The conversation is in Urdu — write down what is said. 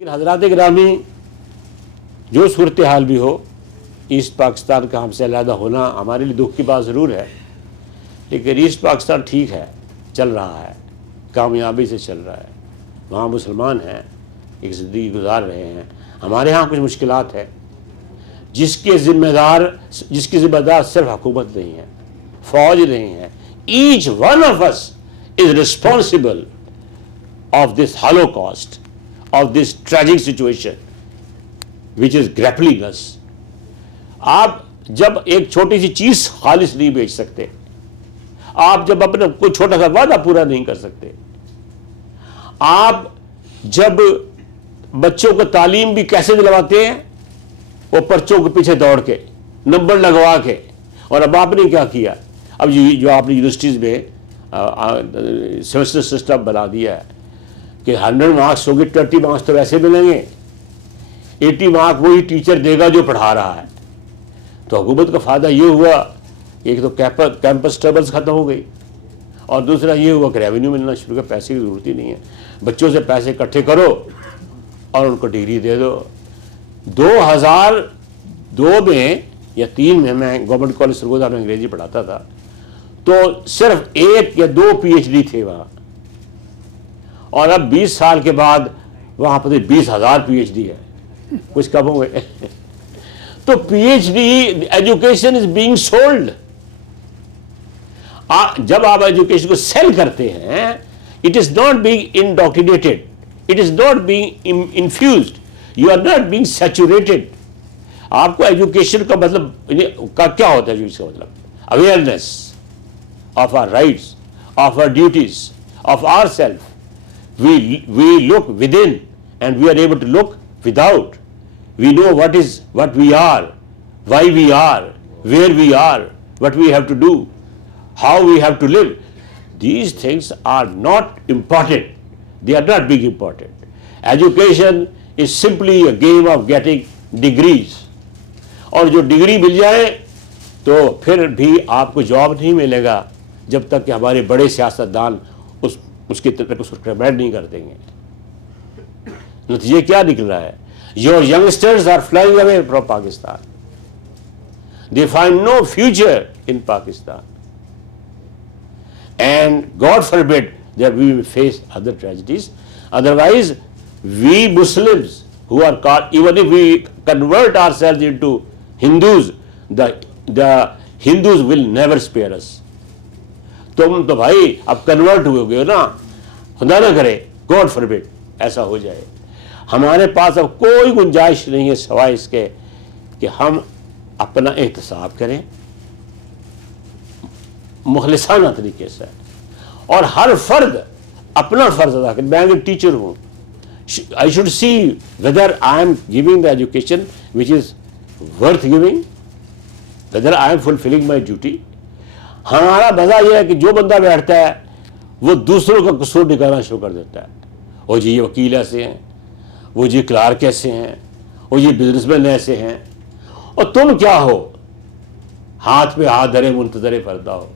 لیکن حضرات گرامی، جو صورتحال بھی ہو، ایسٹ پاکستان کا ہم سے علیحدہ ہونا ہمارے لیے دکھ کی بات ضرور ہے، لیکن ایسٹ پاکستان ٹھیک ہے، چل رہا ہے، کامیابی سے چل رہا ہے، وہاں مسلمان ہیں، ایک زندگی گزار رہے ہیں۔ ہمارے ہاں کچھ مشکلات ہیں جس کی ذمہ دار صرف حکومت نہیں ہے، فوج نہیں ہے۔ Each one of us is responsible of this holocaust, of this tragic situation which is grappling us۔ آپ جب ایک چھوٹی سی چیز خالص نہیں بیچ سکتے، آپ جب اپنا کوئی چھوٹا سا وعدہ پورا نہیں کر سکتے، آپ جب بچوں کو تعلیم بھی کیسے دلواتے ہیں، وہ پرچوں کے پیچھے دوڑ کے، نمبر لگوا کے۔ اور اب آپ نے کیا کیا، اب جو آپ نے یونیورسٹیز میں سیمسٹر سسٹم بنا دیا ہے کہ 100 مارکس ہوگی، 20 مارکس تو ویسے ملیں گے، 80 مارک وہی ٹیچر دے گا جو پڑھا رہا ہے۔ تو حکومت کا فائدہ یہ ہوا، ایک تو کیمپس ٹربلز ختم ہو گئی، اور دوسرا یہ ہوا کہ ریونیو ملنا شروع کر، پیسے کی ضرورت ہی نہیں ہے، بچوں سے پیسے اکٹھے کرو اور ان کو ڈگری دے دو۔ 2002 میں یا 3 میں گورنمنٹ کالج سرگودا میں انگریزی پڑھاتا تھا، تو صرف 1 یا 2 PhD تھے وہاں، اور اب 20 سال کے بعد وہاں پر 20,000 PhD ہے، کچھ کم ہو گئے۔ تو PhD education is being sold. جب آپ ایجوکیشن کو سیل کرتے ہیں، it is not being indoctrinated, it is not being infused, you are not being saturated. آپ کو ایجوکیشن کا مطلب کیا ہوتا ہے؟ ایجوکیشن کا مطلب awareness of our rights, of our duties, of our self. We look within and we are able to look without. We know what we are, why we are, where we are, what we have to do, how we have to live. These things are not important. They are not big important. Education is simply a game of getting degrees. اور جو ڈگری مل جائے تو پھر بھی آپ کو جاب نہیں ملے گا جب تک کہ ہمارے بڑے سیاستدان اس کی طرف اس کو ریکمینڈ نہیں کر دیں گے۔ نتیجے کیا نکل رہا ہے؟ Your youngsters are flying away from Pakistan, they find no future in Pakistan, and God forbid that we will face other tragedies. Otherwise we Muslims who are called, even if we convert ourselves into Hindus, the Hindus will never spare us۔ تم تو بھائی اب کنورٹ ہوئے گے نا، خدا نہ کرے، گاڈ فاربڈ ایسا ہو جائے۔ ہمارے پاس اب کوئی گنجائش نہیں ہے سوائے اس کے کہ ہم اپنا احتساب کریں مخلصانہ طریقے سے، اور ہر فرد اپنا فرض ادا کرے۔ میں اگر ٹیچر ہوں، I should see whether I am giving the education which is worth giving, whether I am fulfilling my duty۔ ہمارا مزہ یہ ہے کہ جو بندہ بیٹھتا ہے وہ دوسروں کا قصور نکالنا شروع کر دیتا ہے، وہ جی یہ وکیل ایسے ہیں، وہ جی کلارک ایسے ہیں، وہ جی بزنس مین ایسے ہیں، اور تم کیا ہو؟ ہاتھ پہ ہاتھ دھرے منتظر پردہ ہو۔